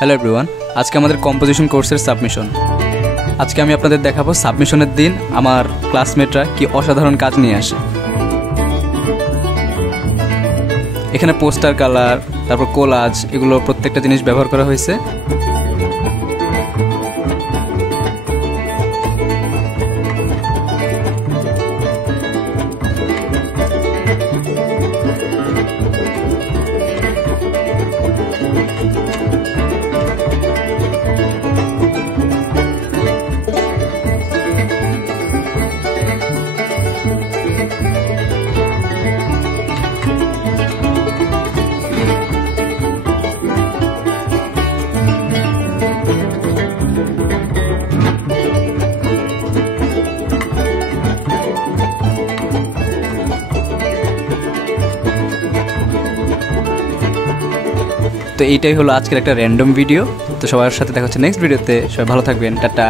Hello everyone, আজকে আমাদের কম্পোজিশন কোর্সের সাবমিশন। আজকে আমি আপনাদের দেখাবো সাবমিশনের দিন আমার ক্লাসমেটরা কি অসাধারণ কাজ নিয়ে আসে। এখানে পোস্টার কালার, তারপর কোলাজ, এগুলো প্রত্যেকটা জিনিস ব্যবহার করা হয়েছে। তো এইটাই হলো আজকের একটা র্যান্ডম ভিডিও। তো সবার সাথে দেখা হচ্ছে নেক্সট ভিডিওতে। সবাই ভালো থাকবেন, টাটা।